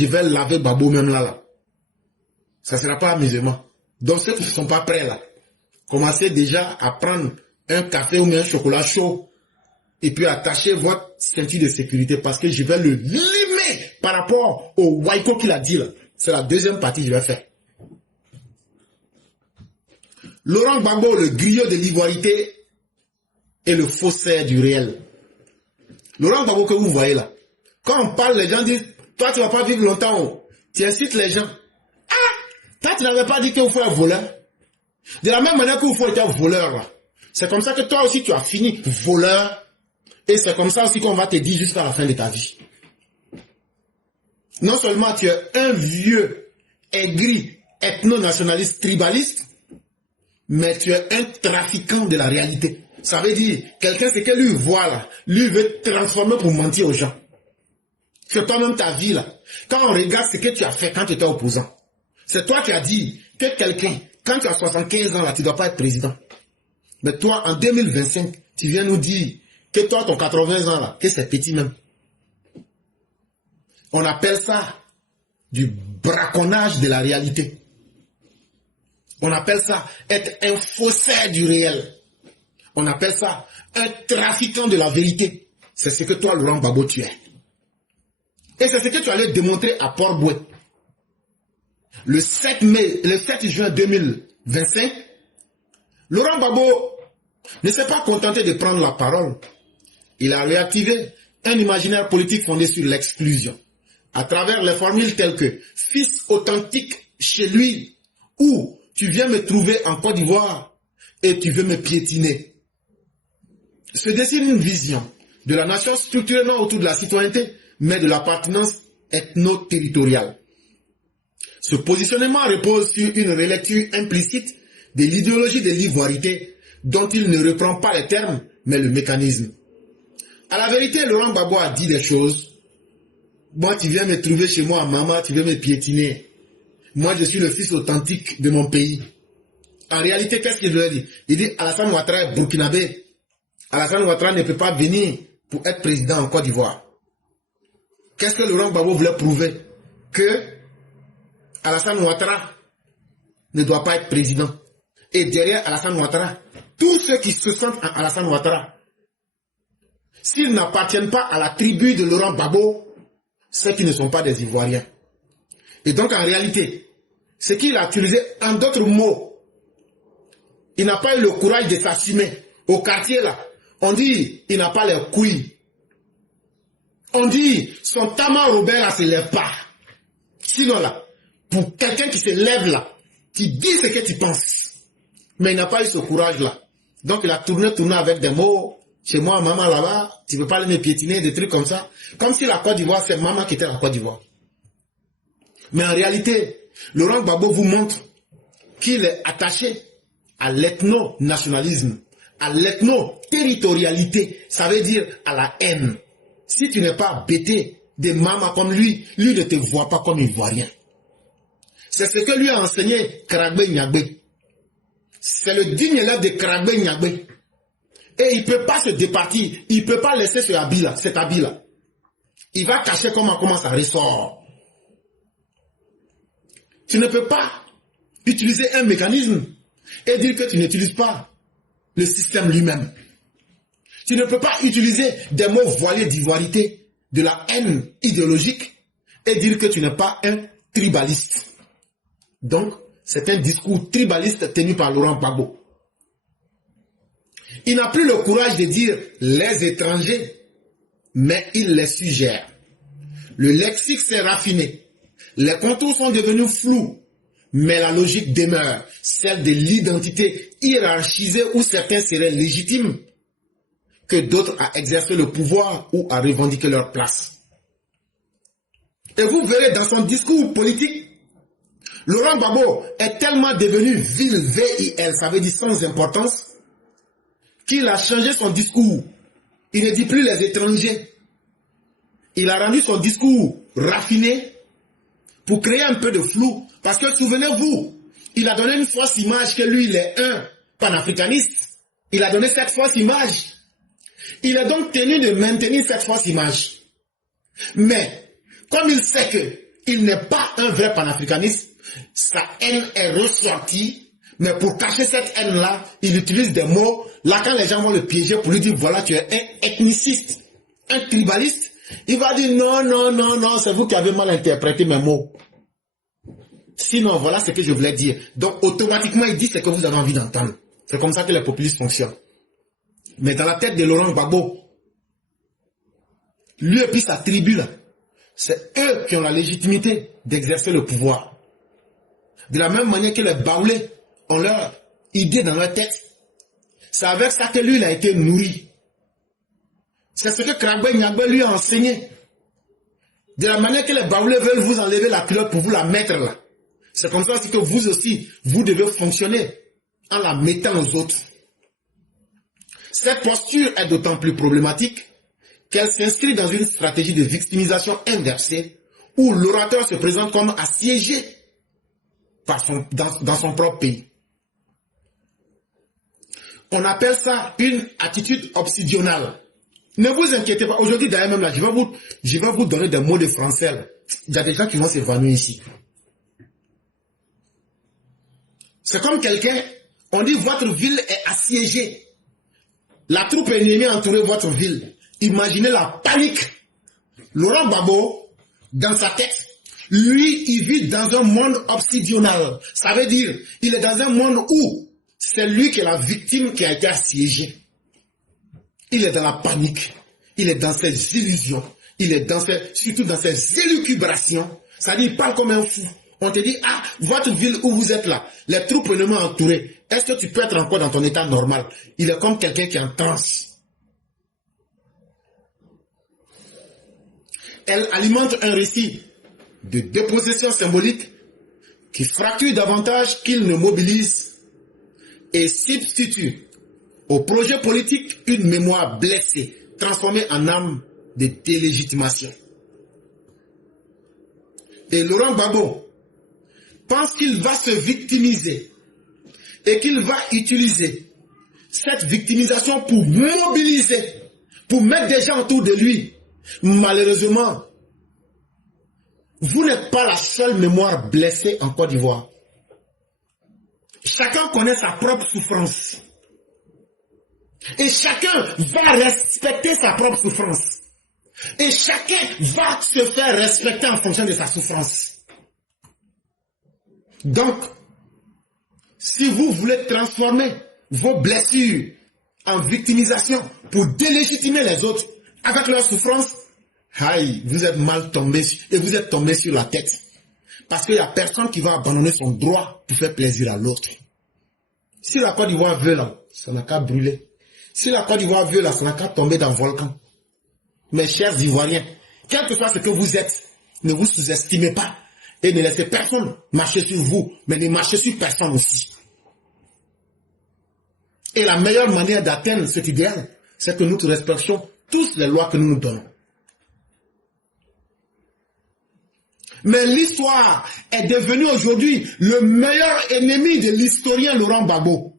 je vais laver Babo même là. Ça ne sera pas amusement. Donc ceux qui ne sont pas prêts là, commencez déjà à prendre un café ou un chocolat chaud et puis attachez votre ceinture de sécurité parce que je vais le limer par rapport au Waiko qu'il a dit là. C'est la deuxième partie que je vais faire. Laurent Gbagbo, le griot de l'ivoirité et le faussaire du réel. Laurent Gbagbo que vous voyez là, quand on parle, les gens disent, toi tu ne vas pas vivre longtemps, tu incites les gens. Ah, toi tu n'avais pas dit qu'il faut un voleur. De la même manière qu'il faut être un voleur. C'est comme ça que toi aussi tu as fini voleur. Et c'est comme ça aussi qu'on va te dire jusqu'à la fin de ta vie. Non seulement tu es un vieux, aigri, ethno-nationaliste, tribaliste, mais tu es un trafiquant de la réalité. Ça veut dire, quelqu'un, c'est que lui voit là, lui veut transformer pour mentir aux gens. C'est toi-même ta vie là. Quand on regarde ce que tu as fait quand tu étais opposant, c'est toi qui as dit que quelqu'un, quand tu as 75 ans là, tu ne dois pas être président. Mais toi, en 2025, tu viens nous dire que toi, ton 80 ans là, que c'est petit même. On appelle ça du braconnage de la réalité. On appelle ça être un faussaire du réel. On appelle ça un trafiquant de la vérité. C'est ce que toi, Laurent Gbagbo, tu es. Et c'est ce que tu allais démontrer à Port-Bouet. Le 7 juin 2025, Laurent Gbagbo ne s'est pas contenté de prendre la parole. Il a réactivé un imaginaire politique fondé sur l'exclusion, à travers les formules telles que « fils authentique chez lui » ou « tu viens me trouver en Côte d'Ivoire et tu veux me piétiner ». Se dessine une vision de la nation structurée non autour de la citoyenneté, mais de l'appartenance ethno-territoriale. Ce positionnement repose sur une relecture implicite de l'idéologie de l'ivoirité dont il ne reprend pas les termes, mais le mécanisme. À la vérité, Laurent Gbagbo a dit des choses. Moi, tu viens me trouver chez moi, maman, tu veux me piétiner. Moi, je suis le fils authentique de mon pays. En réalité, qu'est-ce qu'il veut dire? Il dit, Alassane Ouattara est burkinabé. Alassane Ouattara ne peut pas venir pour être président en Côte d'Ivoire. Qu'est-ce que Laurent Gbagbo voulait prouver? Que Alassane Ouattara ne doit pas être président. Et derrière Alassane Ouattara, tous ceux qui se sentent en Alassane Ouattara, s'ils n'appartiennent pas à la tribu de Laurent Gbagbo, c'est qu'ils ne sont pas des Ivoiriens. Et donc en réalité, ce qu'il a utilisé en d'autres mots, il n'a pas eu le courage de s'assumer. Au quartier là, on dit il n'a pas les couilles. On dit son Tama Robert là se lève pas. Sinon là, pour quelqu'un qui se lève là, tu dis ce que tu penses. Mais il n'a pas eu ce courage là. Donc il a tourné avec des mots. Chez moi, maman là-bas, tu ne peux pas aller me piétiner, des trucs comme ça. Comme si la Côte d'Ivoire, c'est maman qui était à la Côte d'Ivoire. Mais en réalité, Laurent Gbagbo vous montre qu'il est attaché à l'ethno-nationalisme, à l'ethno-territorialité. Ça veut dire à la haine. Si tu n'es pas bêté de maman comme lui, lui ne te voit pas comme Ivoirien. C'est ce que lui a enseigné Karagbe Nyagbe. C'est le digne élève de Karagbe Nyagbe. Et il ne peut pas se départir, il ne peut pas laisser cet habit-là. Il va cacher comment ça ressort. Tu ne peux pas utiliser un mécanisme et dire que tu n'utilises pas le système lui-même. Tu ne peux pas utiliser des mots voilés d'ivoirité, de la haine idéologique et dire que tu n'es pas un tribaliste. Donc, c'est un discours tribaliste tenu par Laurent Gbagbo. Il n'a plus le courage de dire les étrangers, mais il les suggère. Le lexique s'est raffiné. Les contours sont devenus flous, mais la logique demeure, celle de l'identité hiérarchisée où certains seraient légitimes que d'autres à exercer le pouvoir ou à revendiquer leur place. Et vous verrez dans son discours politique, Laurent Gbagbo est tellement devenu vil, V-I-L, ça veut dire sans importance, qu'il a changé son discours. Il ne dit plus les étrangers. Il a rendu son discours raffiné pour créer un peu de flou. Parce que souvenez-vous, il a donné une fausse image que lui, il est un panafricaniste. Il a donné cette fausse image. Il est donc tenu de maintenir cette fausse image. Mais, comme il sait il n'est pas un vrai panafricaniste. Sa haine est ressortie, mais pour cacher cette haine-là, il utilise des mots. Là, quand les gens vont le piéger pour lui dire, voilà, tu es un ethniciste, un tribaliste, il va dire, non, non, non, non, c'est vous qui avez mal interprété mes mots. Sinon, voilà ce que je voulais dire. Donc, automatiquement, il dit ce que vous avez envie d'entendre. C'est comme ça que les populistes fonctionnent. Mais dans la tête de Laurent Gbagbo, lui et puis sa tribu, là, c'est eux qui ont la légitimité d'exercer le pouvoir. De la même manière que les Baoulés ont leur idée dans leur tête. C'est avec ça que lui, il a été nourri. C'est ce que Kragbe Nyagbe lui a enseigné. De la manière que les Baoulés veulent vous enlever la culotte pour vous la mettre là. C'est comme ça aussi que vous aussi, vous devez fonctionner en la mettant aux autres. Cette posture est d'autant plus problématique qu'elle s'inscrit dans une stratégie de victimisation inversée où l'orateur se présente comme assiégé dans son propre pays. On appelle ça une attitude obsidionale. Ne vous inquiétez pas. Aujourd'hui, d'ailleurs, même là, je vais vous donner des mots de français. Là. Il y a des gens qui vont s'évanouir ici. C'est comme quelqu'un, on dit votre ville est assiégée. La troupe ennemie a entouré votre ville. Imaginez la panique. Laurent Gbagbo, dans sa tête, lui, il vit dans un monde obsidional. Ça veut dire, il est dans un monde où c'est lui qui est la victime qui a été assiégée. Il est dans la panique. Il est dans ses illusions. Il est surtout dans ses élucubrations. Ça dit, il parle comme un fou. On te dit, ah, votre ville où vous êtes là, les troupes ennemies entourées, est-ce que tu peux être encore dans ton état normal? Il est comme quelqu'un qui est en transe. Elle alimente un récit de dépossession symbolique qui fracture davantage qu'il ne mobilise et substitue au projet politique une mémoire blessée, transformée en âme de délégitimation. Et Laurent Gbagbo pense qu'il va se victimiser et qu'il va utiliser cette victimisation pour mobiliser, pour mettre des gens autour de lui. Malheureusement, vous n'êtes pas la seule mémoire blessée en Côte d'Ivoire. Chacun connaît sa propre souffrance. Et chacun va respecter sa propre souffrance. Et chacun va se faire respecter en fonction de sa souffrance. Donc, si vous voulez transformer vos blessures en victimisation pour délégitimer les autres avec leur souffrance, aïe, vous êtes mal tombé et vous êtes tombé sur la tête. Parce qu'il n'y a personne qui va abandonner son droit pour faire plaisir à l'autre. Si la Côte d'Ivoire veut là, ça n'a qu'à brûler. Si la Côte d'Ivoire veut là, ça n'a qu'à tomber dans le volcan. Mes chers Ivoiriens, quel que soit ce que vous êtes, ne vous sous-estimez pas. Et ne laissez personne marcher sur vous, mais ne marchez sur personne aussi. Et la meilleure manière d'atteindre cet idéal, c'est que nous respections tous les lois que nous nous donnons. Mais l'histoire est devenue aujourd'hui le meilleur ennemi de l'historien Laurent Gbagbo.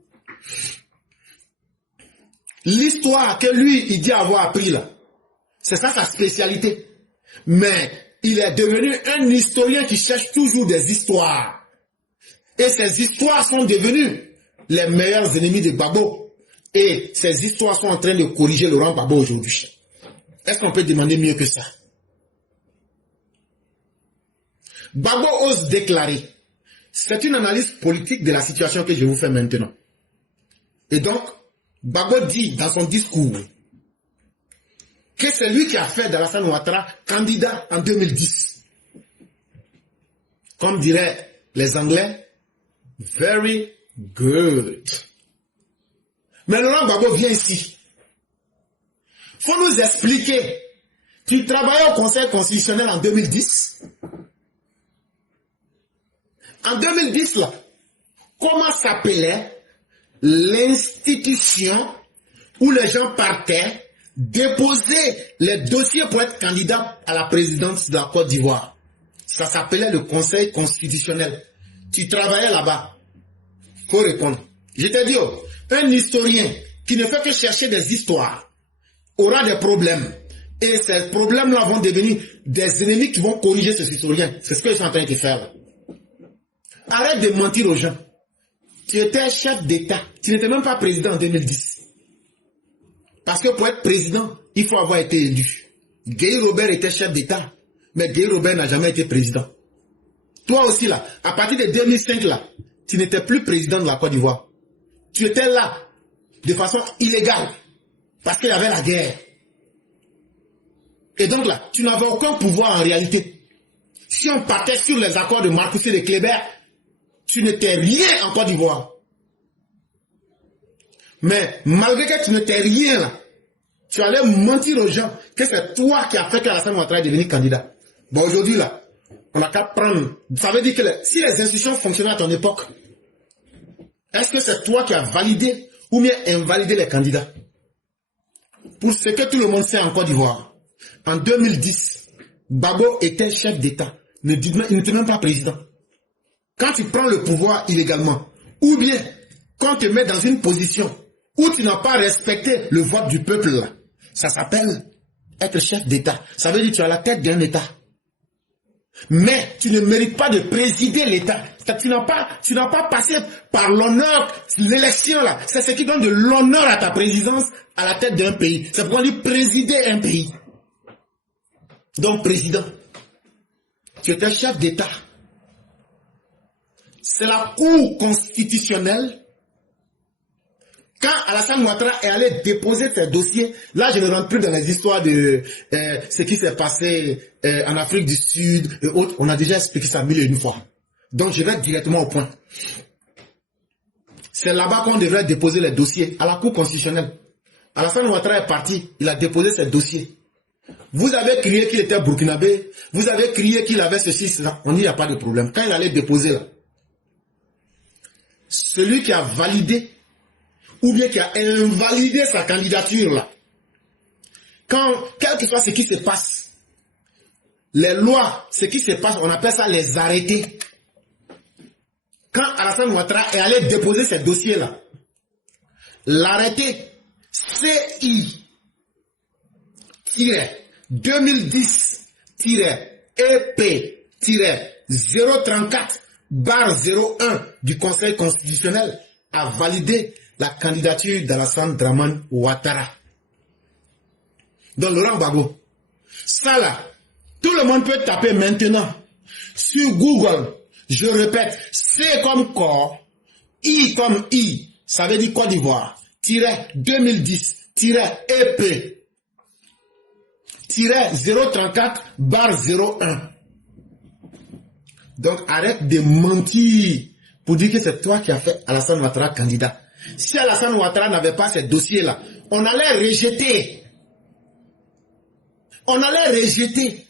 L'histoire que lui, il dit avoir appris là, c'est ça sa spécialité. Mais il est devenu un historien qui cherche toujours des histoires. Et ces histoires sont devenues les meilleurs ennemis de Gbagbo. Et ces histoires sont en train de corriger Laurent Gbagbo aujourd'hui. Est-ce qu'on peut demander mieux que ça? Gbagbo ose déclarer. C'est une analyse politique de la situation que je vous fais maintenant. Et donc, Gbagbo dit dans son discours que c'est lui qui a fait d'Alassane Ouattara candidat en 2010. Comme diraient les Anglais, very good. Mais Laurent Gbagbo vient ici. Il faut nous expliquer. Tu travaillais au Conseil constitutionnel en 2010. En 2010, là, comment s'appelait l'institution où les gens partaient déposer les dossiers pour être candidat à la présidence de la Côte d'Ivoire? Ça s'appelait le Conseil constitutionnel. Tu travaillais là-bas. Il faut répondre. Je te dis, un historien qui ne fait que chercher des histoires aura des problèmes. Et ces problèmes-là vont devenir des ennemis qui vont corriger ces historiens. C'est ce qu'ils sont en train de faire là. Arrête de mentir aux gens. Tu étais chef d'État. Tu n'étais même pas président en 2010. Parce que pour être président, il faut avoir été élu. Guy Robert était chef d'État. Mais Guy Robert n'a jamais été président. Toi aussi là, à partir de 2005 là, tu n'étais plus président de la Côte d'Ivoire. Tu étais là de façon illégale. Parce qu'il y avait la guerre. Et donc là, tu n'avais aucun pouvoir en réalité. Si on partait sur les accords de Marcus et de Kléber, tu n'étais rien en Côte d'Ivoire. Mais malgré que tu n'étais rien là, tu allais mentir aux gens que c'est toi qui as fait qu'Alassane Ouattara est devenu candidat. Bon, aujourd'hui là, on n'a qu'à prendre. Ça veut dire que si les institutions fonctionnaient à ton époque, est-ce que c'est toi qui as validé ou bien invalidé les candidats? Pour ce que tout le monde sait en Côte d'Ivoire, en 2010, Gbagbo était chef d'État. Il n'était même pas président. Quand tu prends le pouvoir illégalement, ou bien quand tu te mets dans une position où tu n'as pas respecté le vote du peuple, là, ça s'appelle être chef d'État. Ça veut dire que tu as la tête d'un État. Mais tu ne mérites pas de présider l'État. Tu n'as pas passé par l'honneur, l'élection là. C'est ce qui donne de l'honneur à ta présidence à la tête d'un pays. C'est pourquoi on dit présider un pays. Donc président, tu étais chef d'État. C'est la Cour constitutionnelle. Quand Alassane Ouattara est allé déposer ses dossiers, là je ne rentre plus dans les histoires de ce qui s'est passé en Afrique du Sud et autres. On a déjà expliqué ça 1001 fois. Donc je vais directement au point. C'est là-bas qu'on devrait déposer les dossiers, à la Cour constitutionnelle. Alassane Ouattara est parti, il a déposé ses dossiers. Vous avez crié qu'il était burkinabé, vous avez crié qu'il avait ceci, cela. On dit il n'y a pas de problème. Quand il allait déposer là, celui qui a validé ou bien qui a invalidé sa candidature là, quel que soit ce qui se passe, les lois, ce qui se passe, on appelle ça les arrêtés. Quand Alassane Ouattara est allé déposer ces dossiers là, l'arrêté CI-EP-034/01 du Conseil constitutionnel a validé la candidature d'Alassane Dramane Ouattara. Donc Laurent Gbagbo, ça là, tout le monde peut taper maintenant sur Google. Je répète, C comme corps, I comme I, ça veut dire Côte d'Ivoire, 2010-EP, 034/01. Donc arrête de mentir pour dire que c'est toi qui as fait Alassane Ouattara candidat. Si Alassane Ouattara n'avait pas ces dossiers-là, on allait rejeter. On allait rejeter.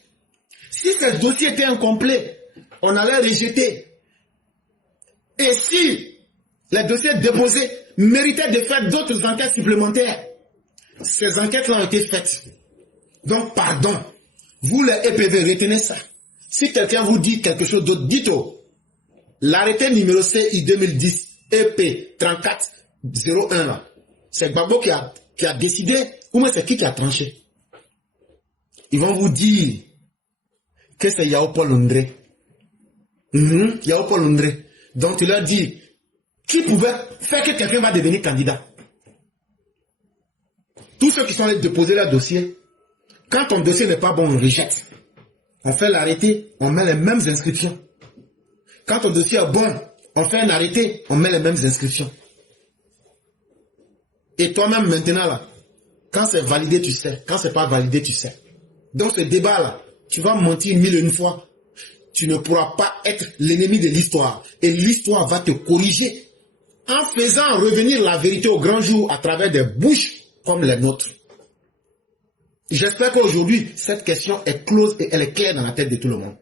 Si ces dossiers étaient incomplets, on allait rejeter. Et si les dossiers déposés méritaient de faire d'autres enquêtes supplémentaires, ces enquêtes-là ont été faites. Donc, pardon, vous les EPV, retenez ça. Si quelqu'un vous dit quelque chose d'autre, dites-le. L'arrêté numéro CI 2010 EP 34/01 là, c'est Gbagbo qui a décidé, ou bien c'est qui a tranché. Ils vont vous dire que c'est Yao Paul Ondré. Yao Paul Ondré. Donc tu leur dis, qui pouvait faire que quelqu'un va devenir candidat? Tous ceux qui sont allés déposer leur dossier, quand ton dossier n'est pas bon, on rejette. On fait l'arrêté, on met les mêmes inscriptions. Quand ton dossier est bon, on fait un arrêté, on met les mêmes inscriptions. Et toi-même maintenant là, quand c'est validé, tu sais. Quand c'est pas validé, tu sais. Donc ce débat-là, tu vas mentir 1001 fois. Tu ne pourras pas être l'ennemi de l'histoire. Et l'histoire va te corriger en faisant revenir la vérité au grand jour à travers des bouches comme les nôtres. J'espère qu'aujourd'hui, cette question est close et elle est claire dans la tête de tout le monde.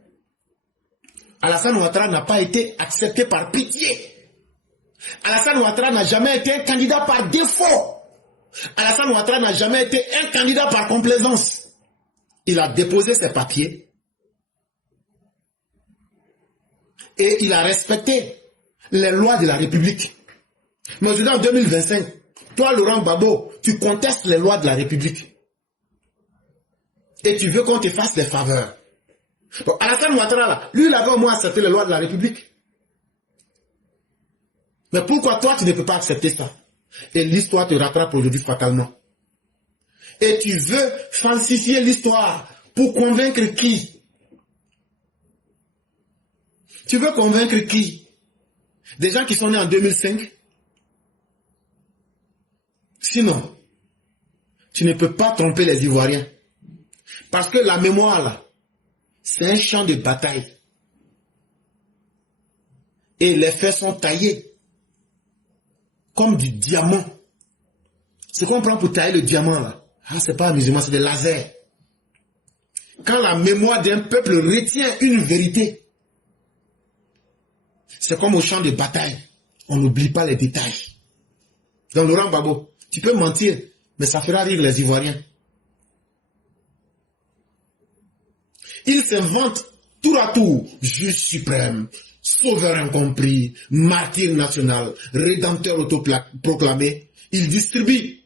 Alassane Ouattara n'a pas été accepté par pitié. Alassane Ouattara n'a jamais été un candidat par défaut. Alassane Ouattara n'a jamais été un candidat par complaisance. Il a déposé ses papiers et il a respecté les lois de la République. Mais aujourd'hui, en 2025, toi, Laurent Gbagbo, tu contestes les lois de la République. Et tu veux qu'on te fasse des faveurs. Bon, Alassane Ouattara, là, lui, il avait au moins accepté les lois de la République. Mais pourquoi toi, tu ne peux pas accepter ça? Et l'histoire te rattrape aujourd'hui fatalement. Et tu veux falsifier l'histoire pour convaincre qui? Tu veux convaincre qui? Des gens qui sont nés en 2005? Sinon, tu ne peux pas tromper les Ivoiriens. Parce que la mémoire, là, c'est un champ de bataille. Et les faits sont taillés comme du diamant. Ce qu'on prend pour tailler le diamant, là, c'est pas un musulman, c'est des lasers. Quand la mémoire d'un peuple retient une vérité, c'est comme au champ de bataille. On n'oublie pas les détails. Donc Laurent Gbagbo, tu peux mentir, mais ça fera rire les Ivoiriens. Il s'invente tour à tour, juge suprême, sauveur incompris, martyr national, rédempteur autoproclamé. Il distribue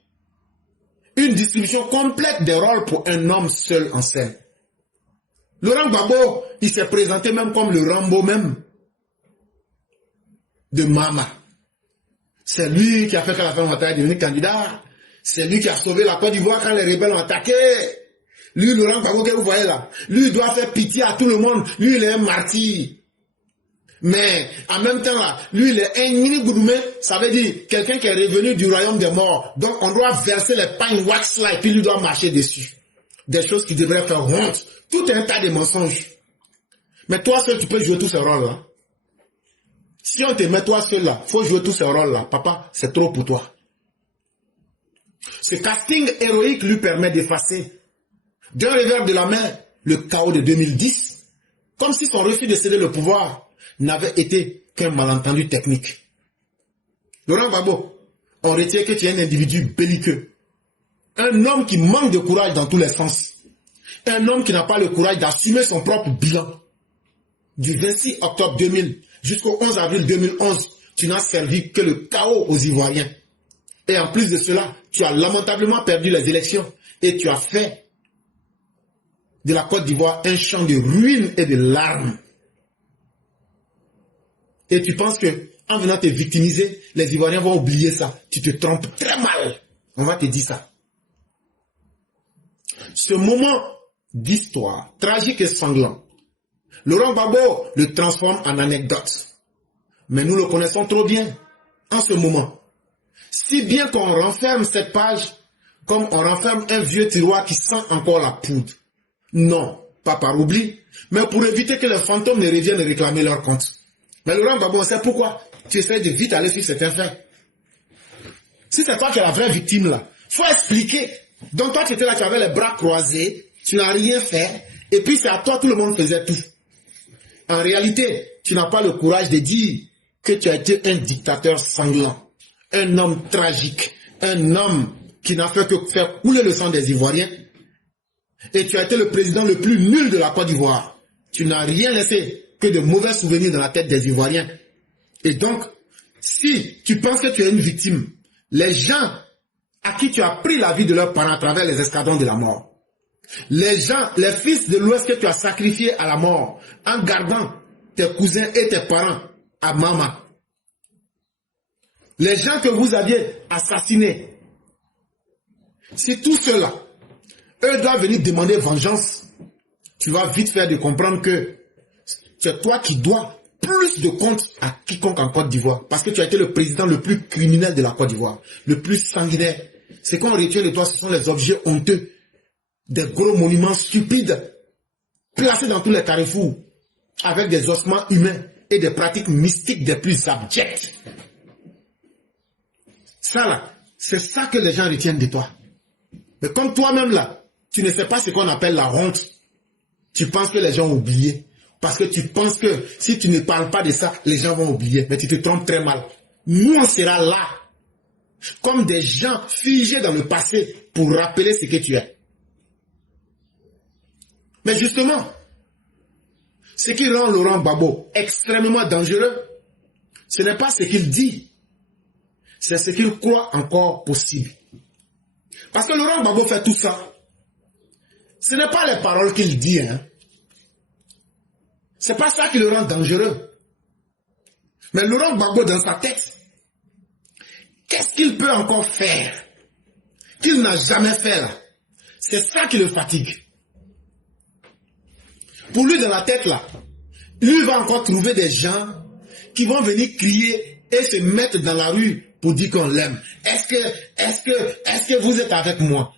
une distribution complète des rôles pour un homme seul en scène. Laurent Gbagbo, il s'est présenté même comme le Rambo même de Mama. C'est lui qui a fait que la femme Ouattara est devenue candidat. C'est lui qui a sauvé la Côte d'Ivoire quand les rebelles ont attaqué. Lui, Laurent Gbagbo, que vous voyez là, lui, il doit faire pitié à tout le monde. Lui, il est un martyr. Mais, en même temps, là, lui, il est un mini-goudoumé. Ça veut dire quelqu'un qui est revenu du royaume des morts. Donc, on doit verser les pains wax là et puis lui doit marcher dessus. Des choses qui devraient faire honte. Tout un tas de mensonges. Mais toi seul, tu peux jouer tous ces rôles-là. Si on te met toi seul là, faut jouer tous ces rôles-là. Papa, c'est trop pour toi. Ce casting héroïque lui permet d'effacer d'un revers de la main le chaos de 2010, comme si son refus de céder le pouvoir n'avait été qu'un malentendu technique. Laurent Gbagbo, on retient que tu es un individu belliqueux, un homme qui manque de courage dans tous les sens, un homme qui n'a pas le courage d'assumer son propre bilan. Du 26 octobre 2000 jusqu'au 11 avril 2011, tu n'as servi que le chaos aux Ivoiriens. Et en plus de cela, tu as lamentablement perdu les élections et tu as fait de la Côte d'Ivoire un champ de ruines et de larmes. Et tu penses que en venant te victimiser, les Ivoiriens vont oublier ça. Tu te trompes très mal. On va te dire ça. Ce moment d'histoire tragique et sanglant, Laurent Gbagbo le transforme en anecdote. Mais nous le connaissons trop bien en ce moment. Si bien qu'on renferme cette page comme on renferme un vieux tiroir qui sent encore la poudre. Non, pas par oubli, mais pour éviter que les fantômes ne reviennent réclamer leur compte. Mais Laurent Gbagbo, on sait pourquoi tu essaies de vite aller sur certains faits. Si c'est toi qui es la vraie victime là, faut expliquer. Donc toi tu étais là, tu avais les bras croisés, tu n'as rien fait, et puis c'est à toi tout le monde faisait tout. En réalité, tu n'as pas le courage de dire que tu as été un dictateur sanglant, un homme tragique, un homme qui n'a fait que faire couler le sang des Ivoiriens. Et tu as été le président le plus nul de la Côte d'Ivoire. Tu n'as rien laissé que de mauvais souvenirs dans la tête des Ivoiriens. Et donc, si tu penses que tu es une victime, les gens à qui tu as pris la vie de leurs parents à travers les escadrons de la mort, les gens, les fils de l'Ouest que tu as sacrifiés à la mort en gardant tes cousins et tes parents à Mama, les gens que vous aviez assassinés, si tout cela, eux doivent venir demander vengeance, tu vas vite faire de comprendre que c'est toi qui dois plus de comptes à quiconque en Côte d'Ivoire. Parce que tu as été le président le plus criminel de la Côte d'Ivoire, le plus sanguinaire. Ce qu'on retient de toi, ce sont les objets honteux, des gros monuments stupides, placés dans tous les carrefours, avec des ossements humains et des pratiques mystiques des plus abjectes. Ça là, c'est ça que les gens retiennent de toi. Mais comme toi-même là, tu ne sais pas ce qu'on appelle la honte. Tu penses que les gens ont oublié. Parce que tu penses que si tu ne parles pas de ça, les gens vont oublier. Mais tu te trompes très mal. Nous, on sera là. Comme des gens figés dans le passé pour rappeler ce que tu es. Mais justement, ce qui rend Laurent Gbagbo extrêmement dangereux, ce n'est pas ce qu'il dit. C'est ce qu'il croit encore possible. Parce que Laurent Gbagbo fait tout ça. Ce n'est pas les paroles qu'il dit, hein. C'est pas ça qui le rend dangereux. Mais Laurent Gbagbo, dans sa tête, qu'est-ce qu'il peut encore faire qu'il n'a jamais fait là? C'est ça qui le fatigue. Pour lui, dans la tête là, lui va encore trouver des gens qui vont venir crier et se mettre dans la rue pour dire qu'on l'aime. Est-ce que vous êtes avec moi?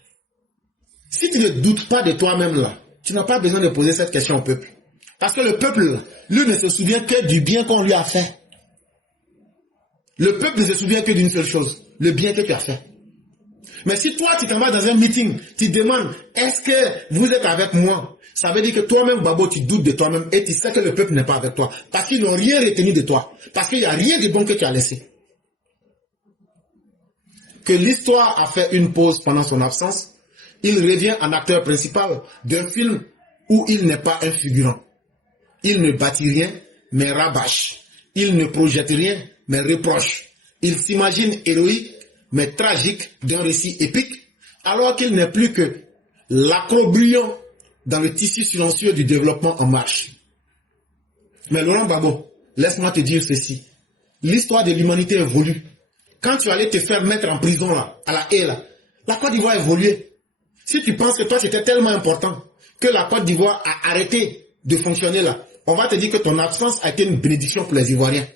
Si tu ne doutes pas de toi-même là, tu n'as pas besoin de poser cette question au peuple. Parce que le peuple, lui, ne se souvient que du bien qu'on lui a fait. Le peuple ne se souvient que d'une seule chose, le bien que tu as fait. Mais si toi, tu t'en vas dans un meeting, tu demandes, est-ce que vous êtes avec moi? Ça veut dire que toi-même, Babo, tu doutes de toi-même et tu sais que le peuple n'est pas avec toi. Parce qu'ils n'ont rien retenu de toi. Parce qu'il n'y a rien de bon que tu as laissé. Que l'histoire a fait une pause pendant son absence, il revient en acteur principal d'un film où il n'est pas un figurant. Il ne bâtit rien, mais rabâche. Il ne projette rien, mais reproche. Il s'imagine héroïque, mais tragique d'un récit épique, alors qu'il n'est plus que l'acrobrion dans le tissu silencieux du développement en marche. Mais Laurent Gbagbo, laisse-moi te dire ceci. L'histoire de l'humanité évolue. Quand tu allais te faire mettre en prison là, à la haie là, la Côte d'Ivoire a évolué. Si tu penses que toi c'était tellement important que la Côte d'Ivoire a arrêté de fonctionner là, on va te dire que ton absence a été une bénédiction pour les Ivoiriens.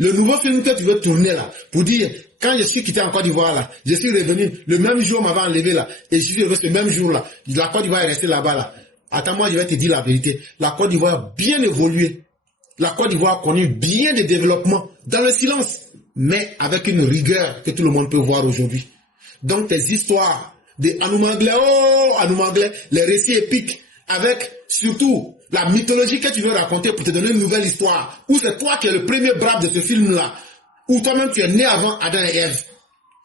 Le nouveau film que tu veux tourner là, pour dire, quand je suis quitté en Côte d'Ivoire là, je suis revenu, le même jour on m'avait enlevé là, et je suis revenu ce même jour là, la Côte d'Ivoire est restée là-bas là. Attends, moi je vais te dire la vérité, la Côte d'Ivoire a bien évolué. La Côte d'Ivoire a connu bien de développement, dans le silence, mais avec une rigueur que tout le monde peut voir aujourd'hui. Donc tes histoires de Anoumanglais, Anoumanglais, les récits épiques, avec surtout la mythologie que tu veux raconter pour te donner une nouvelle histoire, où c'est toi qui es le premier brave de ce film-là, où toi-même tu es né avant Adam et Ève.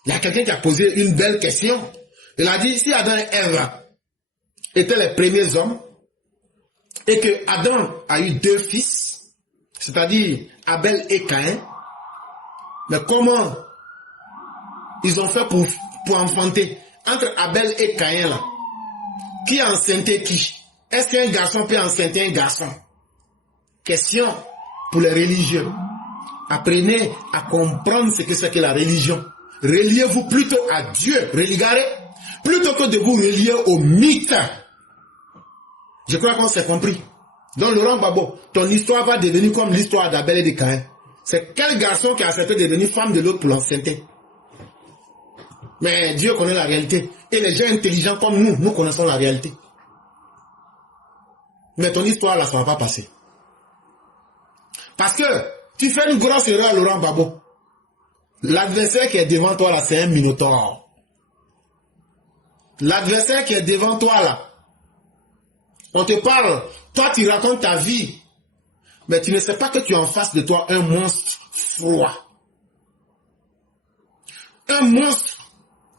Il y a quelqu'un qui a posé une belle question. Il a dit, si Adam et Ève étaient les premiers hommes, et que Adam a eu 2 fils, c'est-à-dire Abel et Caïn, mais comment ils ont fait pour enfanter entre Abel et Caïn là? Qui a enceinté qui? Est-ce qu'un garçon peut enceinter un garçon? Question pour les religieux. Apprenez à comprendre ce que c'est que la religion. Reliez-vous plutôt à Dieu, religare, plutôt que de vous relier au mythe. Je crois qu'on s'est compris. Donc Laurent Gbagbo, ton histoire va devenir comme l'histoire d'Abel et de Caïn. C'est quel garçon qui a accepté de devenir femme de l'autre pour l'enceinte? Mais Dieu connaît la réalité. Et les gens intelligents comme nous connaissons la réalité. Mais ton histoire là, ça ne va pas passer. Parce que tu fais une grosse erreur, Laurent Gbagbo. L'adversaire qui est devant toi là, c'est un minotaure. L'adversaire qui est devant toi là, on te parle, toi tu racontes ta vie, mais tu ne sais pas que tu as en face de toi un monstre froid. Un monstre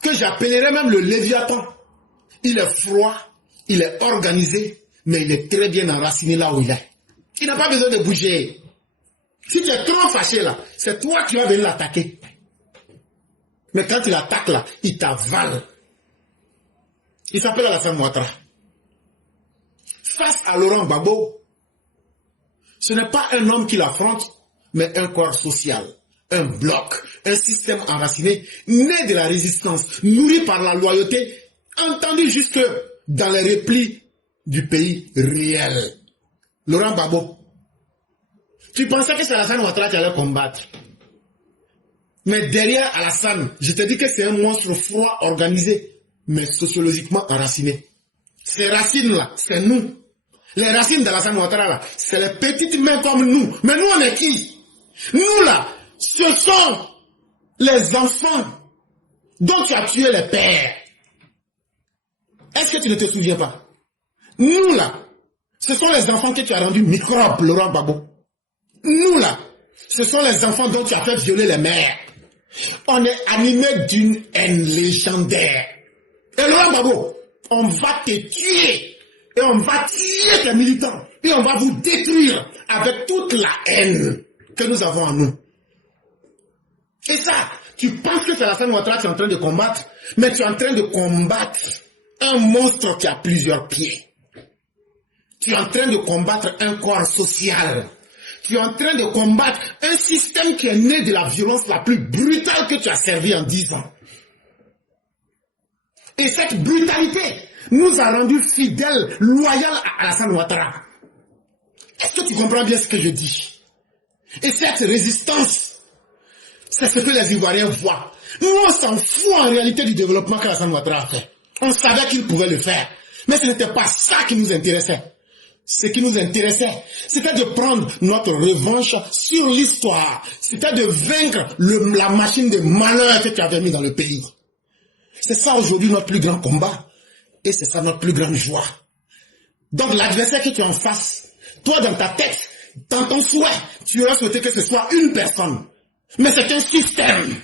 que j'appellerais même le Léviathan. Il est froid, il est organisé, mais il est très bien enraciné là où il est. Il n'a pas besoin de bouger. Si tu es trop fâché là, c'est toi qui vas venir l'attaquer. Mais quand il attaque là, il t'avale. Il s'appelle Alassane Ouattara. Face à Laurent Gbagbo, ce n'est pas un homme qui l'affronte, mais un corps social, un bloc, un système enraciné, né de la résistance, nourri par la loyauté, entendu jusque dans les replis du pays réel. Laurent Gbagbo, tu pensais que c'est Alassane Ouattara qui allait combattre. Mais derrière Alassane, je te dis que c'est un monstre froid organisé, mais sociologiquement enraciné. Ces racines-là, c'est nous. Les racines d'Alassane Ouattara, là, c'est les petites mains comme nous. Mais nous, on est qui? Nous, là, ce sont les enfants dont tu as tué les pères. Est-ce que tu ne te souviens pas? Nous, là, ce sont les enfants que tu as rendus microbes, Laurent Gbagbo. Nous, là, ce sont les enfants dont tu as fait violer les mères. On est animé d'une haine légendaire. Et Laurent Gbagbo, on va te tuer. Et on va tuer tes militants. Et on va vous détruire avec toute la haine que nous avons en nous. Et ça, tu penses que c'est Alassane Ouattara que tu es en train de combattre, mais tu es en train de combattre un monstre qui a plusieurs pieds. Tu es en train de combattre un corps social. Tu es en train de combattre un système qui est né de la violence la plus brutale que tu as servi en 10 ans. Et cette brutalité nous a rendus fidèles, loyaux à Alassane Ouattara. Est-ce que tu comprends bien ce que je dis? Et cette résistance, c'est ce que les Ivoiriens voient. Nous, on s'en fout en réalité du développement qu'Alassane Ouattara a fait. On savait qu'il pouvait le faire. Mais ce n'était pas ça qui nous intéressait. Ce qui nous intéressait, c'était de prendre notre revanche sur l'histoire. C'était de vaincre la machine de malheur que tu avais mis dans le pays. C'est ça aujourd'hui notre plus grand combat. Et c'est ça notre plus grande joie. Donc l'adversaire que tu as en face, toi dans ta tête, dans ton souhait, tu aurais souhaité que ce soit une personne. Mais c'est un système.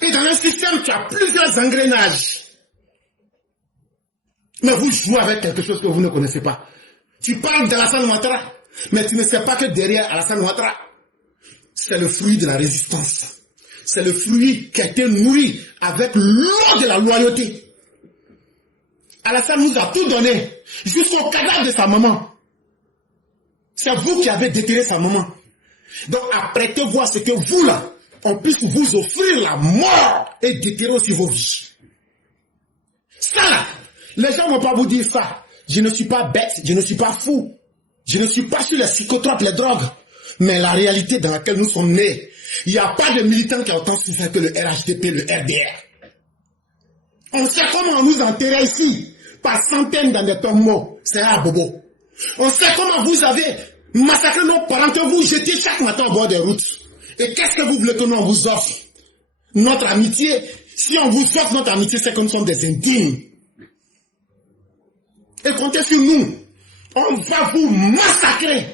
Et dans un système, tu as plusieurs engrenages. Mais vous jouez avec quelque chose que vous ne connaissez pas. Tu parles d'Alassane Ouattara, mais tu ne sais pas que derrière Alassane Ouattara, c'est le fruit de la résistance. C'est le fruit qui a été nourri avec l'eau de la loyauté. Alassane nous a tout donné, jusqu'au cadavre de sa maman. C'est vous qui avez déterré sa maman. Donc apprêtez-vous à ce que vous là, on puisse vous offrir la mort et déterrer aussi vos vies. Ça là, les gens ne vont pas vous dire ça. Je ne suis pas bête, je ne suis pas fou. Je ne suis pas sur les psychotropes, les drogues. Mais la réalité dans laquelle nous sommes nés, il n'y a pas de militants qui ont autant souffert que le RHDP, le RDR. On sait comment on nous enterrait ici, par centaines dans des tombeaux. C'est là, Bobo. On sait comment vous avez massacré nos parents, que vous jetiez chaque matin au bord des routes. Et qu'est-ce que vous voulez que nous on vous offre? Notre amitié. Si on vous offre notre amitié, c'est que nous sommes des indignes. Et comptez sur nous. On va vous massacrer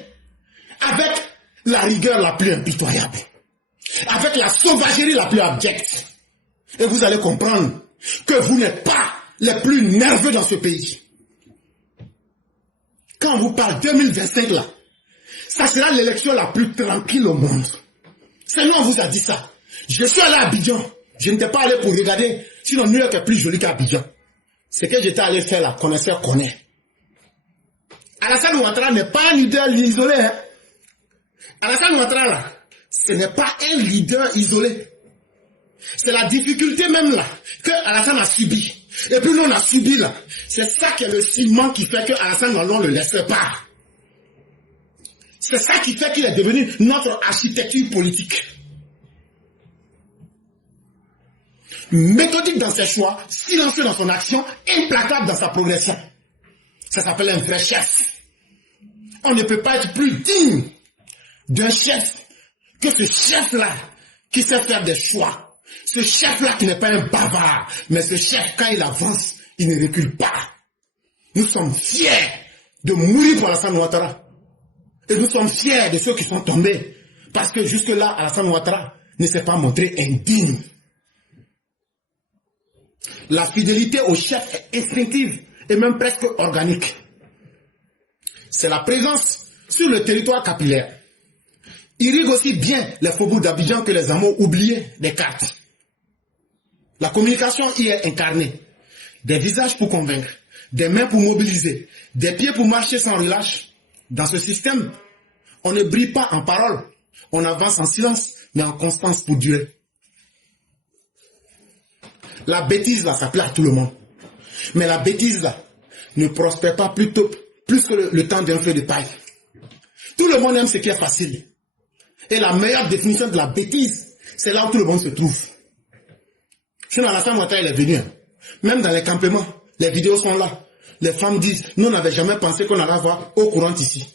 avec la rigueur la plus impitoyable. Avec la sauvagerie la plus abjecte. Et vous allez comprendre que vous n'êtes pas les plus nerveux dans ce pays. Quand on vous parle 2025 là, ça sera l'élection la plus tranquille au monde. C'est nous on vous a dit ça. Je suis allé à Abidjan. Je n'étais pas allé pour regarder, sinon New York est plus joli qu'Abidjan. Ce que j'étais allé faire là, connaisseur connaît. Alassane Ouattara n'est pas un leader isolé. Hein? Alassane Ouattara là, ce n'est pas un leader isolé. C'est la difficulté même là que Alassane a subi. Et puis nous on a subi là. C'est ça qui est le ciment qui fait que Alassane on ne le laisse pas. C'est ça qui fait qu'il est devenu notre architecture politique. Méthodique dans ses choix, silencieux dans son action, implacable dans sa progression. Ça s'appelle un vrai chef. On ne peut pas être plus digne d'un chef que ce chef-là qui sait faire des choix. Ce chef-là qui n'est pas un bavard, mais ce chef, quand il avance, il ne recule pas. Nous sommes fiers de mourir pour Alassane Ouattara. Et nous sommes fiers de ceux qui sont tombés. Parce que jusque-là, Alassane Ouattara ne s'est pas montré indigne. La fidélité au chef est instinctive et même presque organique. C'est la présence sur le territoire capillaire. Irrigue aussi bien les faubourgs d'Abidjan que les hameaux oubliés des cartes. La communication y est incarnée. Des visages pour convaincre, des mains pour mobiliser, des pieds pour marcher sans relâche. Dans ce système, on ne brille pas en parole. On avance en silence, mais en constance pour durer. La bêtise, là, ça plaît à tout le monde. Mais la bêtise, là, ne prospère pas plus que le temps d'un feu de paille. Tout le monde aime ce qui est facile. Et la meilleure définition de la bêtise, c'est là où tout le monde se trouve. Sinon, Alassane Ouattara, il est venu. Hein. Même dans les campements, les vidéos sont là. Les femmes disent, nous n'avons jamais pensé qu'on allait avoir eau courante ici.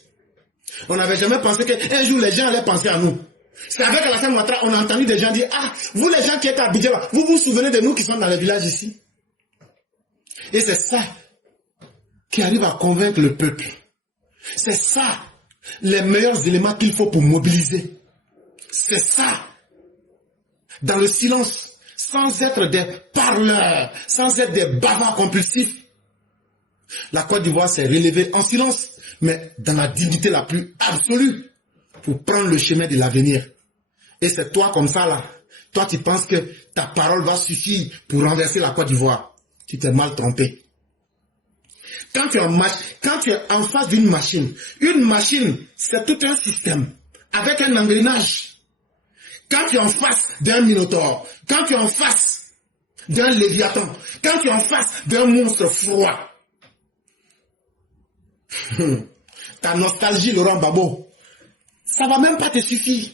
On n'avait jamais pensé qu'un jour les gens allaient penser à nous. C'est avec Alassane Ouattara, on a entendu des gens dire, ah, vous les gens qui êtes à Abidjan, vous vous souvenez de nous qui sommes dans les villages ici. Et c'est ça qui arrive à convaincre le peuple. C'est ça les meilleurs éléments qu'il faut pour mobiliser. C'est ça. Dans le silence, sans être des parleurs, sans être des bavards compulsifs. La Côte d'Ivoire s'est relevée en silence, mais dans la dignité la plus absolue, pour prendre le chemin de l'avenir. Et c'est toi comme ça là. Toi tu penses que ta parole va suffire pour renverser la Côte d'Ivoire. tu t'es mal trompé. Quand tu es en face d'une machine, c'est tout un système avec un engrenage. Quand tu es en face d'un minotaure, quand tu es en face d'un léviathan, quand tu es en face d'un monstre froid, ta nostalgie, Laurent Gbagbo, ça va même pas te suffire.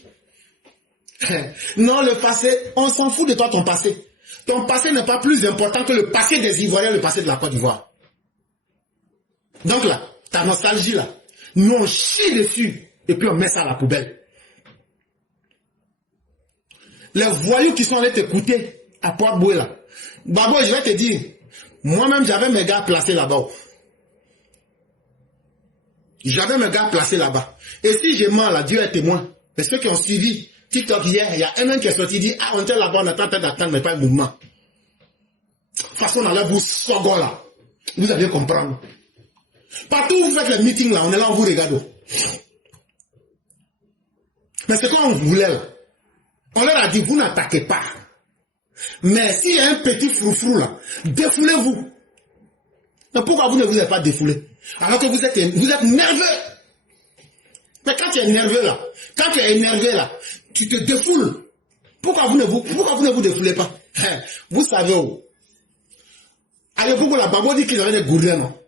Non, le passé, on s'en fout de toi, ton passé. Ton passé n'est pas plus important que le passé des Ivoiriens, le passé de la Côte d'Ivoire. Donc là, ta nostalgie là, nous on chie dessus et puis on met ça à la poubelle. Les voyous qui sont allés t'écouter à Port-Boué là, Gbagbo, je vais te dire, moi-même j'avais mes gars placés là-bas. J'avais mes gars placés là-bas. Et si je mens là, Dieu est témoin. Mais ceux qui ont suivi TikTok hier, il y a un même qui est sorti, dit, ah on était là-bas, on attend d'attendre, mais pas le mouvement. De toute façon, on allait vous sogo là. Vous allez comprendre. Partout où vous faites les meetings là, on est là, on vous regarde. Mais c'est quoi on voulait là? On leur a dit, vous n'attaquez pas. Mais s'il y a un petit froufrou là, défoulez-vous. Mais pourquoi vous ne vous êtes pas défoulé? Alors que vous êtes nerveux. Mais quand tu es nerveux là, tu te défoules. Pourquoi vous ne vous défoulez pas? Vous savez où? À l'époque où la Gbagbo dit qu'ils avaient des gourdins, non?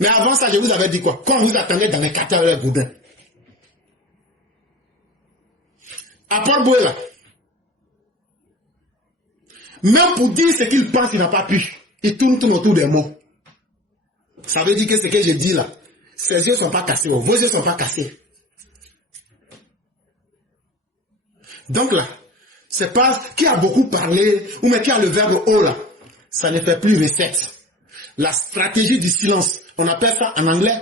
Mais avant ça, je vous avais dit quoi? Quand vous attendez dans les 4 heures les gourdins. À Port-Boué là, même pour dire ce qu'il pense, il n'a pas pu. Il tourne autour des mots. Ça veut dire que ce que je dis là, ses yeux ne sont pas cassés, vos yeux ne sont pas cassés. Donc là, c'est pas qui a beaucoup parlé, ou mais qui a le verbe haut là. Ça ne fait plus recette. La stratégie du silence, on appelle ça en anglais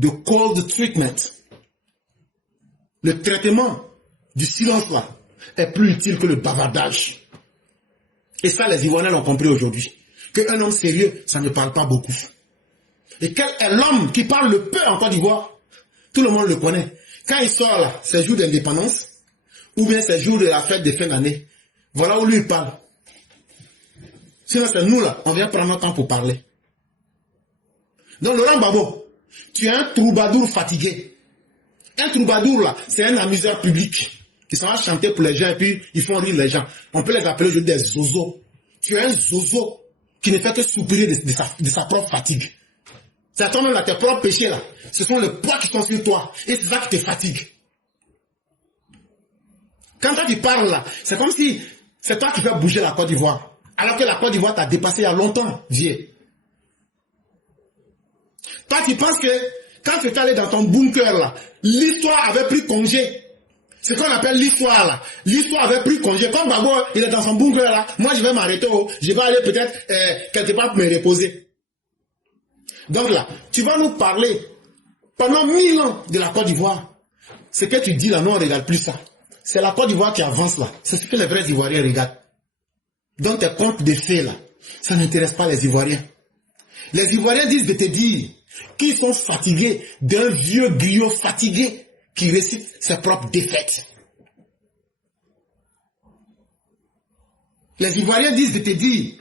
the cold treatment. Le traitement du silence là est plus utile que le bavardage. Et ça, les Ivoiriens l'ont compris aujourd'hui. Qu'un homme sérieux, ça ne parle pas beaucoup. Et quel est l'homme qui parle le peu en Côte d'Ivoire? Tout le monde le connaît. Quand il sort là, c'est jour d'indépendance, ou bien c'est jour de la fête de fin d'année. Voilà où lui il parle. Sinon c'est nous là, on vient prendre notre temps pour parler. Donc Laurent Gbagbo, tu es un troubadour fatigué. Un troubadour là, c'est un amuseur public. Qui s'en va chanter pour les gens et puis ils font rire les gens. On peut les appeler aujourd'hui des zozos. Tu es un zozo qui ne fait que soupirer de sa propre fatigue. C'est toi-même là, tes propres péchés là. Ce sont les poids qui sont sur toi. Et c'est ça qui te fatigue. Quand toi tu parles là, c'est comme si c'est toi qui fais bouger la Côte d'Ivoire. Alors que la Côte d'Ivoire t'a dépassé il y a longtemps, vieux. Toi tu penses que quand tu es allé dans ton bunker là, l'histoire avait pris congé. C'est ce qu'on appelle l'histoire là. L'histoire avait pris congé. Comme Gbagbo, il est dans son bunker là. Moi, je vais m'arrêter. Je vais aller peut-être quelque part pour me reposer. Donc là, tu vas nous parler pendant 1000 ans de la Côte d'Ivoire. Ce que tu dis là, nous, on ne regarde plus ça. C'est la Côte d'Ivoire qui avance là. C'est ce que les vrais Ivoiriens regardent. Donc tes comptes de faits là, ça n'intéresse pas les Ivoiriens. Les Ivoiriens disent de te dire qu'ils sont fatigués d'un vieux griot fatigué qui récite ses propres défaites. Les Ivoiriens disent de te dire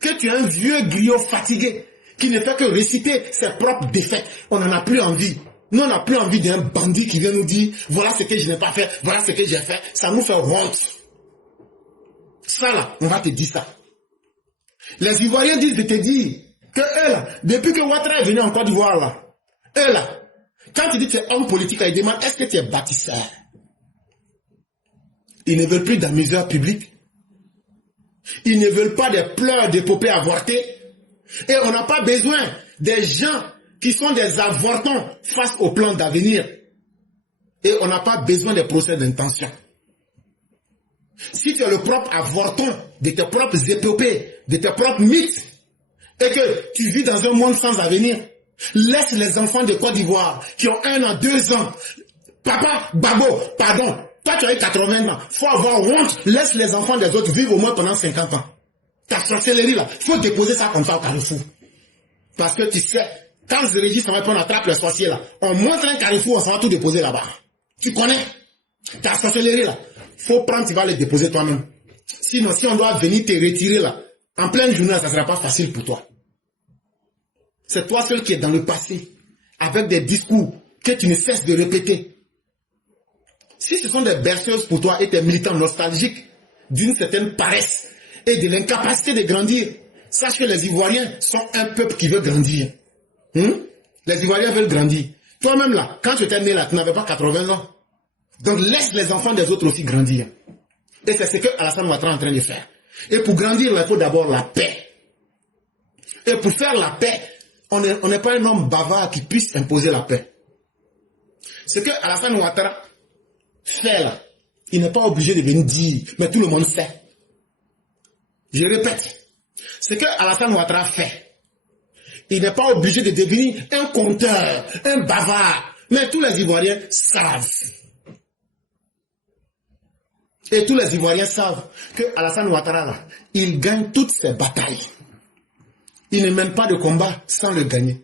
que tu es un vieux griot fatigué qui ne fait que réciter ses propres défaites. On n'en a plus envie. Nous, on n'a plus envie d'un bandit qui vient nous dire voilà ce que je n'ai pas fait, voilà ce que j'ai fait. Ça nous fait honte. Ça là, on va te dire ça. Les Ivoiriens disent de te dire que eux là, depuis que Ouattara est venu en Côte d'Ivoire là, eux là, quand tu dis que tu es homme politique, ils demandent est-ce que tu es bâtisseur? Ils ne veulent plus d'amuseurs publics. Ils ne veulent pas des pleurs d'épopées avortées. Et on n'a pas besoin des gens qui sont des avortants face au plan d'avenir. Et on n'a pas besoin des procès d'intention. Si tu es le propre avorton de tes propres épopées, de tes propres mythes, et que tu vis dans un monde sans avenir, laisse les enfants de Côte d'Ivoire qui ont 1 an, 2 ans. Papa, Gbagbo, pardon, toi tu as eu 80 ans. Faut avoir honte. Laisse les enfants des autres vivre au moins pendant 50 ans. Ta sorcellerie là, il faut déposer ça comme ça au carrefour. Parce que tu sais, quand je régis, ça va prendre attrape les sorciers là. On montre un carrefour, on s'en va tout déposer là-bas. Tu connais? Ta sorcellerie là, faut prendre, tu vas les déposer toi-même. Sinon, si on doit venir te retirer là, En pleine journée, ça ne sera pas facile pour toi. C'est toi seul qui es dans le passé, avec des discours que tu ne cesses de répéter. Si ce sont des berceuses pour toi et tes militants nostalgiques d'une certaine paresse et de l'incapacité de grandir, sache que les Ivoiriens sont un peuple qui veut grandir. Les Ivoiriens veulent grandir. Toi-même là, quand tu étais né là, tu n'avais pas 80 ans. Donc laisse les enfants des autres aussi grandir. Et c'est ce que Alassane Ouattara est en train de faire. Et pour grandir, il faut d'abord la paix. Et pour faire la paix, on n'est pas un homme bavard qui puisse imposer la paix. Ce que Alassane Ouattara fait là, il n'est pas obligé de venir dire, mais tout le monde sait. Je répète, ce que Alassane Ouattara fait, il n'est pas obligé de devenir un conteur, un bavard, mais tous les Ivoiriens savent. Et tous les Ivoiriens savent que Alassane Ouattara, là, il gagne toutes ses batailles. Il ne mène pas de combat sans le gagner.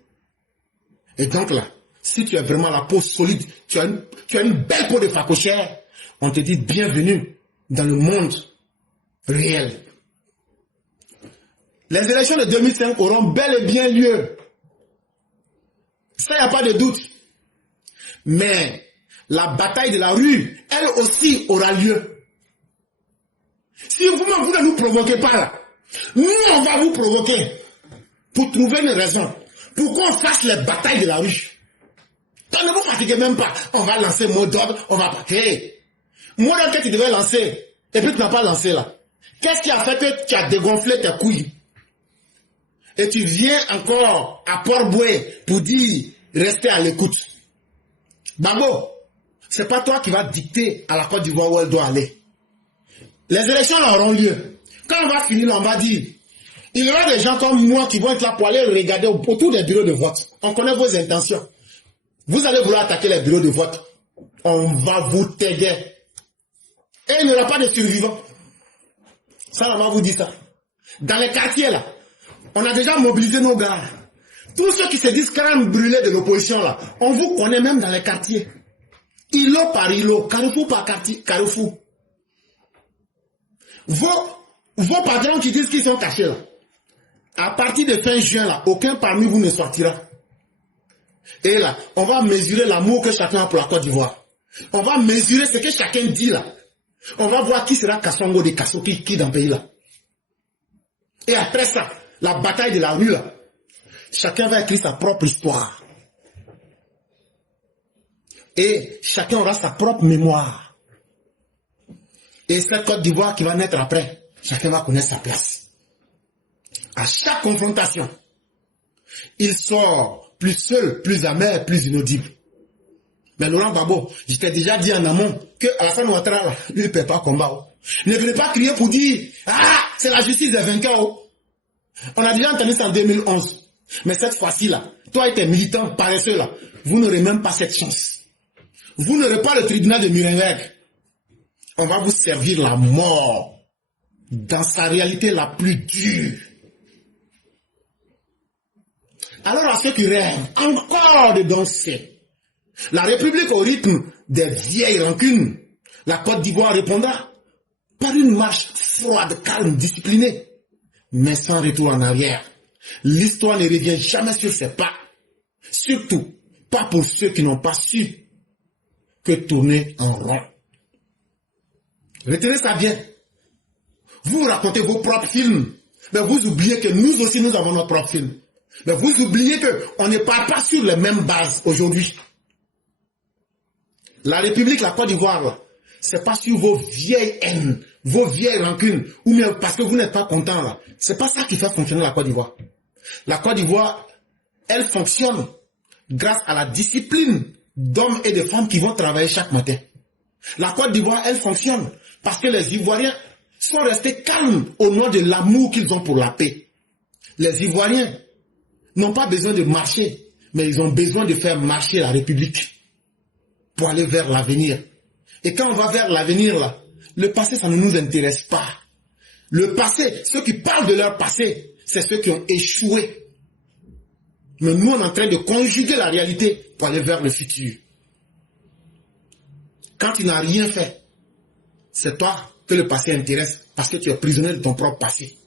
Et donc là, si tu as vraiment la peau solide, tu as une belle peau de facochère, on te dit bienvenue dans le monde réel. Les élections de 2005 auront bel et bien lieu. Ça, il n'y a pas de doute. Mais la bataille de la rue, elle aussi aura lieu. Si vous ne nous provoquez pas là, nous on va vous provoquer pour trouver une raison, pour qu'on fasse les batailles de la rue. Donc ne vous fatiguez même pas, on va lancer mot d'ordre, on va pas. Hey, mot d'ordre que tu devais lancer, et puis tu n'as pas lancé là. Qu'est-ce qui a fait que tu as dégonflé tes couilles? Et tu viens encore à Port-Boué pour dire restez à l'écoute. Babo, c'est pas toi qui vas dicter à la Côte d'Ivoire où elle doit aller. Les élections auront lieu. Quand on va finir, on va dire, il y aura des gens comme moi qui vont être là pour aller regarder autour des bureaux de vote. On connaît vos intentions. Vous allez vouloir attaquer les bureaux de vote. On va vous taguer. Et il n'y aura pas de survivants. Ça, on va vous dire ça. Dans les quartiers, là, on a déjà mobilisé nos gars. Tous ceux qui se disent crâne brûlé de l'opposition, là, on vous connaît même dans les quartiers. Îlot par îlot, carrefour par carrefour. Vos patrons qui disent qu'ils sont cachés là, à partir de fin juin là, aucun parmi vous ne sortira. Et là, on va mesurer l'amour que chacun a pour la Côte d'Ivoire. On va mesurer ce que chacun dit là. On va voir qui sera Kassongo de Kasso, qui dans le pays là. Et après ça, la bataille de la rue là, chacun va écrire sa propre histoire. Et chacun aura sa propre mémoire. Et cette Côte d'Ivoire qui va naître après, chacun va connaître sa place. À chaque confrontation, il sort plus seul, plus amer, plus inaudible. Mais Laurent Gbagbo, je t'ai déjà dit en amont que Alassane Ouattara, lui, ne perd pas combat. Ne venez pas crier pour dire, ah, c'est la justice des vainqueurs. On a déjà entendu ça en 2011. Mais cette fois-ci là, toi et tes militants paresseux là, vous n'aurez même pas cette chance. Vous n'aurez pas le tribunal de Nuremberg. On va vous servir la mort dans sa réalité la plus dure. Alors à ceux qui rêvent encore de danser, la République au rythme des vieilles rancunes, la Côte d'Ivoire répondra par une marche froide, calme, disciplinée, mais sans retour en arrière. L'histoire ne revient jamais sur ses pas, surtout pas pour ceux qui n'ont pas su que tourner en rond. Retenez ça bien. Vous racontez vos propres films, mais vous oubliez que nous aussi nous avons notre propre film. Mais vous oubliez qu'on ne part pas sur les mêmes bases aujourd'hui. La République, la Côte d'Ivoire, c'est pas sur vos vieilles haines, vos vieilles rancunes, ou bien parce que vous n'êtes pas content là. C'est pas ça qui fait fonctionner la Côte d'Ivoire. La Côte d'Ivoire, elle fonctionne grâce à la discipline d'hommes et de femmes qui vont travailler chaque matin. La Côte d'Ivoire, elle fonctionne parce que les Ivoiriens sont restés calmes au nom de l'amour qu'ils ont pour la paix. Les Ivoiriens n'ont pas besoin de marcher, mais ils ont besoin de faire marcher la République pour aller vers l'avenir. Et quand on va vers l'avenir, là, le passé, ça ne nous intéresse pas. Le passé, ceux qui parlent de leur passé, c'est ceux qui ont échoué. Mais nous, on est en train de conjuguer la réalité pour aller vers le futur. Quand tu n'as rien fait, c'est toi que le passé intéresse parce que tu es prisonnier de ton propre passé.